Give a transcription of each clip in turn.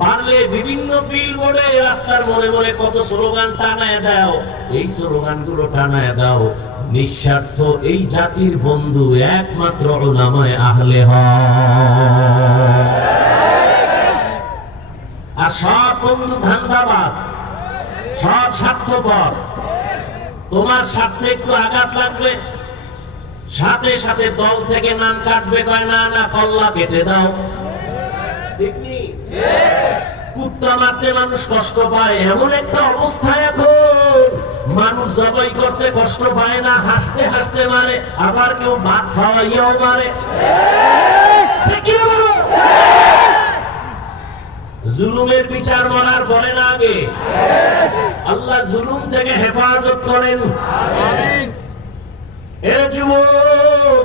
পারলে বিভিন্ন বিল বোর্ডে রাস্তার মনে মনে কত স্লোগান টানায় দাও। এই স্লোগানগুলো টানায় দাও। নিঃস্বার্থ এই জাতির বন্ধু একমাত্র ওলামায় আহলে হয় আর সব বন্ধু ধান্দাবাজ সব স্বার্থপর। তোমার স্বার্থে একটু আঘাত লাগবে। সাথে সাথে দল থেকে নাম কাটবে। কয়, না না, কল্লা কেটে দাও। ঠিক নেই? কুত্তা মারতে মানুষ কষ্ট পায় এমন একটা অবস্থা এখন। মানুষ জবাই করতে কষ্ট পায় না হাসতে হাসতে মারে আবার কেউ ভাত খাওয়াইয়াও মারে। বলো? জুলুমের বিচার মারার পরে না আগে। আল্লাহ জুলুম থেকে হেফাজত করেন। এরা যুবক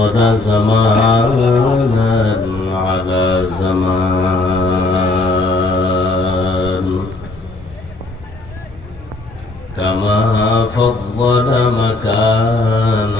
وفضل زمانا على زمان. كما فضل مكانا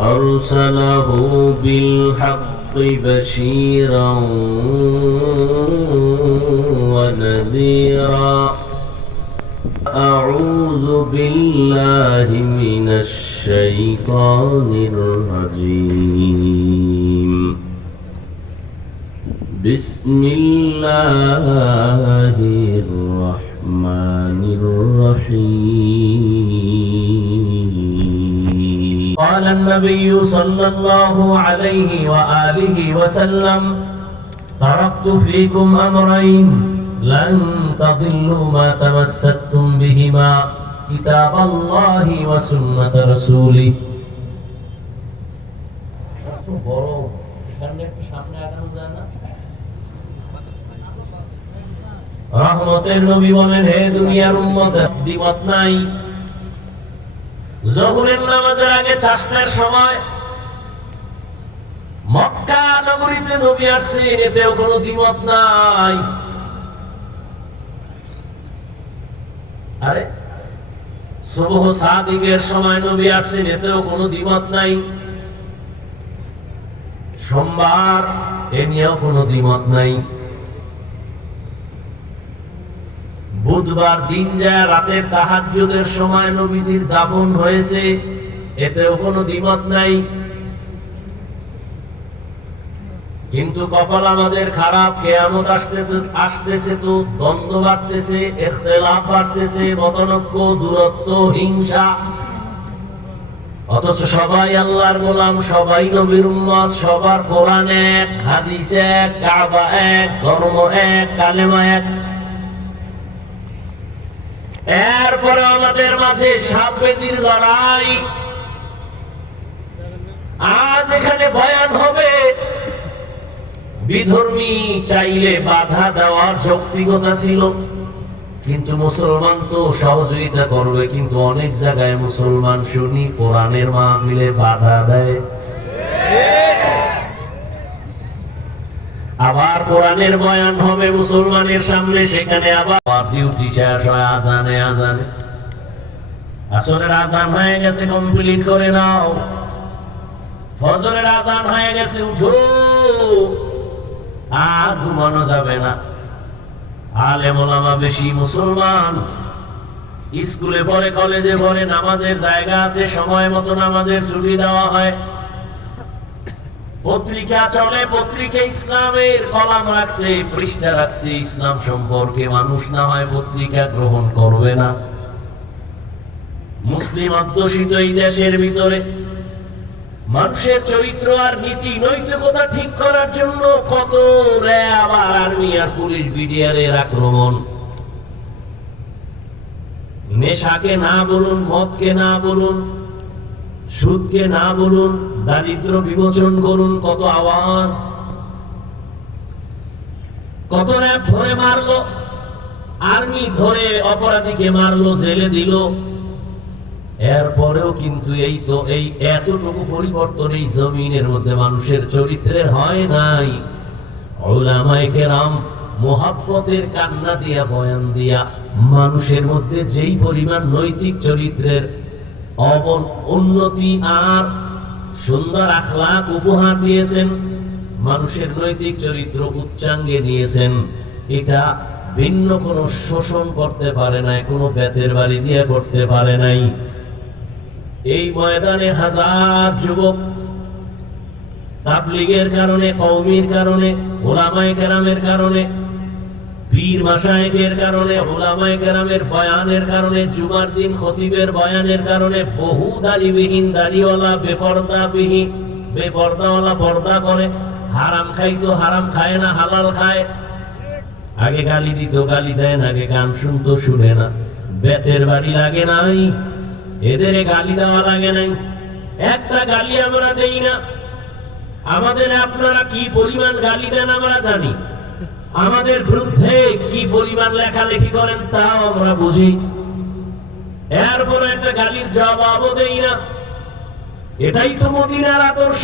أرسله بالحق بشيرا ونذيرا. أعوذ بالله من الشيطان الرجيم. بسم الله الرحمن الرحيم. قال النبي صلى الله عليه وآله وسلم تركت فيكم أمرين لن تضلوا ما تمسكتم بهما كتاب الله وسنة رسوله রহমতের নবী বলেন হে দুনিয়ার উম্মত দ্বিমত নাই জহুরের নামাজের আগে চাষটার সময় মক্কা নগরীতে নবী আসছেন এতেও কোনো দ্বিমত নাই। আরে, সুবহ সাদিকের সময় নবী আসছেন এতেও কোনো দ্বিমত নাই। সোমবার, এ নিয়েও কোনো দ্বিমত নাই। বুধবার দিন যায় রাতের তাহাজ্জুদের সময় নবীজির দাফন হয়েছে। এতেও কোনো দ্বিমত নাই। কিন্তু কপাল আমাদের খারাপ, কেয়ামত আসতেছে আসতেছে তো, দ্বন্দ্ব বাড়তেছে ইখতিলাফ বাড়তেছে, মতনৈক্য, দূরত্ব, হিংসা। অথচ সবাই আল্লাহর গোলাম, সবাই নবীর উম্মত, সবার কোরআন এক, হাদিস এক, কাবা এক, ধর্ম এক, কালেমা এক। এরপরে আমাদের মাঝে সাপ বেজির লড়াই। আজ এখানে বয়ান হবে, বিধর্মী চাইলে বাধা দেওয়ার যৌক্তিকতা ছিল, কিন্তু মুসলমান তো সহযোগিতা করবে, কিন্তু অনেক জায়গায় মুসলমান শুনি কোরআনের মাহফিলে বাধা দেয় আবার কোরআনের বয়ান হবে মুসলমানের সামনে, সেখানে আবার ডিউটি শেষ হয় আজানে আজানে। আসরের আজান হয়ে গেছে কমপ্লিট করে নাও। ফজরের আজান হয়ে গেছে, উঠো। আর ঘুমানো যাবে না। আলে মোলামা বেশি মুসলমান। স্কুলে পড়ে, কলেজে পড়ে, নামাজের জায়গা আছে, সময় মতো নামাজের ছুটি দেওয়া হয়। পত্রিকা চলে, পত্রিকা ইসলামের কলাম রাখছে, পৃষ্ঠা রাখছে, ইসলাম সম্পর্কে মানুষ না হয় পত্রিকা গ্রহণ করবে না। মুসলিম অধ্যুষিত এই দেশের ভিতরে মানুষের চরিত্র আর নীতি নৈতিকতা ঠিক করার জন্য কত র্যাব আর আর্মি আর পুলিশ বিডিআরের আক্রমণ। নেশাকে না বলুন, মদকে না বলুন, সুদকে না বলুন দারিদ্র বিমোচন করুন, কত আওয়াজ। কত র্যাব ধরে মারলো, আর্মি ধরে অপরাধীকে মারলো, জেলে দিল। এরপরেও কিন্তু এই তো, এই এতটুকু পরিবর্তন এই জমিনের মধ্যে মানুষের চরিত্রের হয় নাই। ওলামায়ে কান্না দিয়া, বয়ান দিয়া মানুষের মধ্যে যেই পরিমাণ নৈতিক চরিত্রের অবন, উন্নতি আর সুন্দর আখলাক উপহার দিয়েছেন, মানুষের নৈতিক চরিত্র উচ্চাঙ্গে নিয়েছেন। এটা ভিন্ন কোনো শোষণ করতে পারে নাই, কোনো বেতের বাড়ি দিয়ে করতে পারে নাই। এই ময়দানে হাজার যুবক তাবলিগের কারণে কৌমির কারণে ওলামাই কেরামের কারণে পীর কারণে কেরামের বয়ানের কারণে, জুমার দিন খতিবের বয়ানের কারণে বহু বেপর্দাবিহীন, বেপর্দাওয়ালা পর্দা করে। হারাম হারাম খায় না, হালাল খায়। আগে গালি দিত, গালি দেয় না, আগে গান শুনতো, শুনে না। বেতের বাড়ি লাগে নাই, এদের গালি দেওয়া লাগে নাই। একটা গালি আমরা দেই না। আমাদের আপনারা কি পরিমাণ গালি দেন আমরা জানি। আমাদের বিরুদ্ধে কি পরিমাণ লেখালেখি করেন তাও আমরা বুঝি। একটা গালির জবাবও দেই না। এটাই তো মদিনার আদর্শ।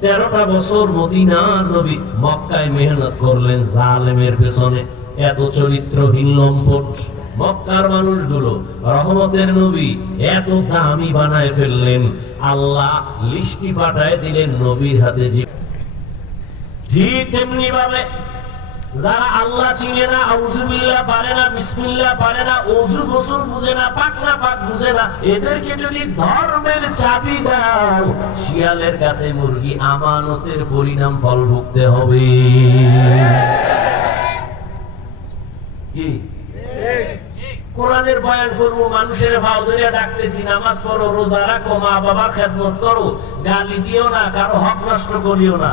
তেরোটা বছর মদিনার নবী মক্কায় মেহনত করলেন জালেমের পেছনে। এত চরিত্রহীন লম্পট। মক্কার মানুষগুলো রহমতের নবী এত দামি বানায় ফেললেন। আল্লাহ লিস্টি পাঠায় দিলেন নবীর হাতে জি ভাবে যারা আল্লাহ চিনে না আউজুবিল্লাহ পারে না, বিসমিল্লাহ পারে না ওযু গোসল বুঝে না, পাক না পাক বুঝে না, এদেরকে যদি ধর্মের চাবি দাও, শিয়ালের কাছে মুরগি আমানতের পরিণাম ফল ভুগতে হবে। কি? কোরআনের বয়ান করব, মানুষের ভাও ধরে ডাকতেছি, নামাজ পড়ো, রোজা রাখো মা বাবার খেদমত করো, গালি দিও না, কারও হক নষ্ট করিও না।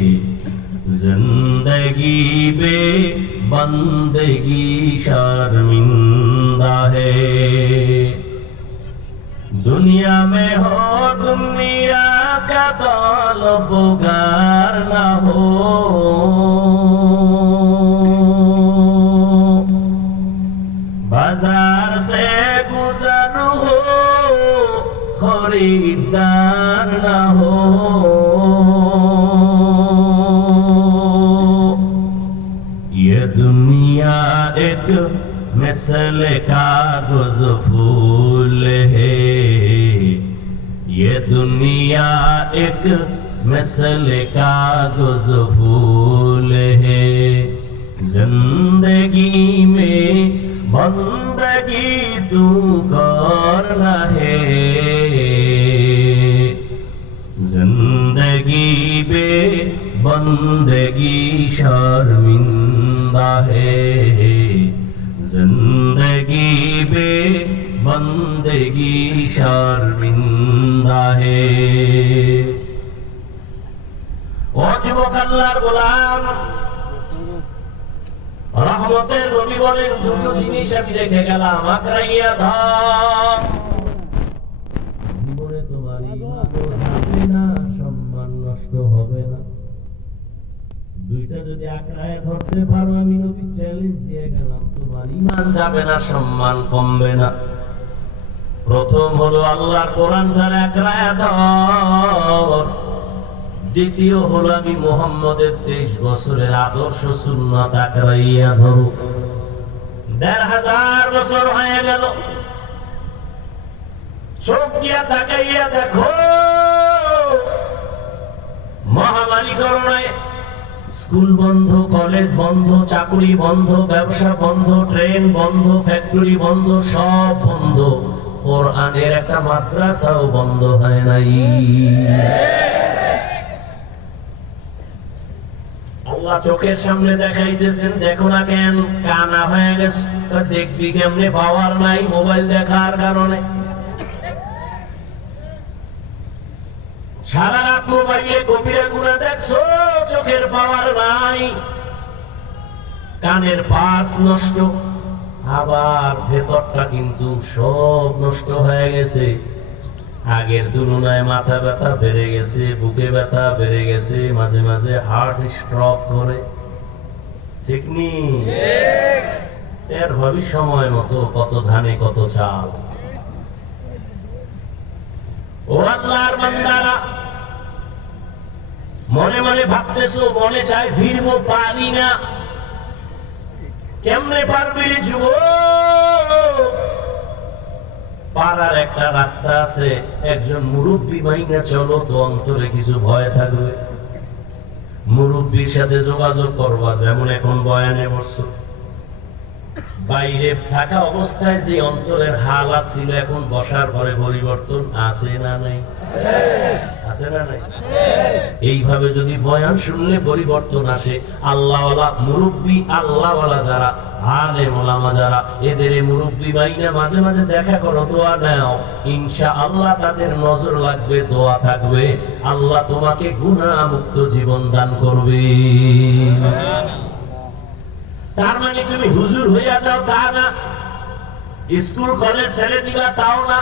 जिंदगी बे बंदगी शर्मिंदा है दुनिया में हो दुनिया का दौल पुकार न हो बाजार से गुजर हो खरीदार न हो एक मिसल कागज़ फूल है। ये दुनिया एक मिसल कागज़ फूल है। ज़िंदगी में बंदगी तू करना है? ज़िंदगी बे बंदगी शर्मिंदा है। जिंदगी बे बंदगी शर्मिंदा है ও যুবক আল্লাহর গোলাম রহমতের নবী বলেন দুটো জিনিস আমি রেখে গেলাম আকরাইয়া ধর জীবনে তোমার ইমানও যাবে না সম্মান নষ্ট হবে না দুইটা যদি আঁকড়ায় ধরতে পারো আমি নবী চ্যালেঞ্জ দিয়ে গেলাম প্রথম হলো আল্লাহর কোরআনটার দ্বিতীয় হলো আমি মোহাম্মদের তেইশ বছরের আদর্শ সুন্নত ধরো। দেড় হাজার বছর হয়ে গেল। চোখ দিয়া তাকাইয়া দেখো। মহামারী করোনায় স্কুল বন্ধ, কলেজ বন্ধ, চাকুরি বন্ধ, ব্যবসা বন্ধ, ট্রেন বন্ধ, ফ্যাক্টরি বন্ধ, সব বন্ধ। কোরআনের একটা মাদ্রাসাও বন্ধ হয় নাই। চোখের সামনে দেখাইতেছেন, দেখো না কেন, কানা হয়ে গেছে। দেখবি কেমনে, পাওয়ার নাই মোবাইল দেখার কারণে। সারা রাত মোবাইলে কবিরা গুণা দেখছ। চোখের পাওয়ার নাই। কানের পার্স নষ্ট, আবার ভেতরটা কিন্তু সব নষ্ট হয়ে গেছে। আগের তুলনায় মাথা ব্যথা বেড়ে গেছে, বুকে ব্যথা বেড়ে গেছে, মাঝে মাঝে হার্ট স্ট্রক করে ঠিক নি? এর ভাবি সময় মতো কত ধানে কত চাল। ও আল্লাহর বান্দারা মনে মনে ভাবতেছো, মনে চায় ভিড়বো পারি না। কেমনে পারবি রে যুবক? পাড়ার একটা রাস্তা আছে, একজন মুরব্বী মাইনা চলো তো অন্তরে কিছু ভয় থাকবে। মুরব্বীর সাথে যোগাযোগ করবা, যেমন এখন বয়ানে বসছো বাইরে থাকা অবস্থায় যে অন্তরের হালাত ছিল এখন বসার পরে পরিবর্তন আছে না নাই? এইভাবে যদি বয়ান শুনলে পরিবর্তন আসে মুরব্বী যারা, আলে মোলামা যারা, এদের মুরব্বী বাইনা মাঝে মাঝে দেখা করো, দোয়া নাও। ইনশা আল্লাহ তাদের নজর লাগবে, দোয়া থাকবে। আল্লাহ তোমাকে জীবন দান করবে। তার মানে তুমি হুজুর হইয়া যাও, তা না। স্কুল, কলেজ ছেড়ে দিবা, তাও না।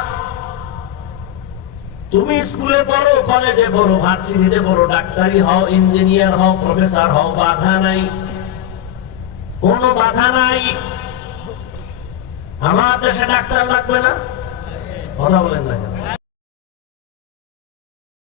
তুমি স্কুলে পড়ো, কলেজে পড়ো, ভার্সিটিতে পড়ো, ডাক্তারি হও, ইঞ্জিনিয়ার হও, প্রফেসর হও, বাধা নাই। কোনো বাধা নাই। আমার দেশে ডাক্তার লাগবে না? কথা বলেন না?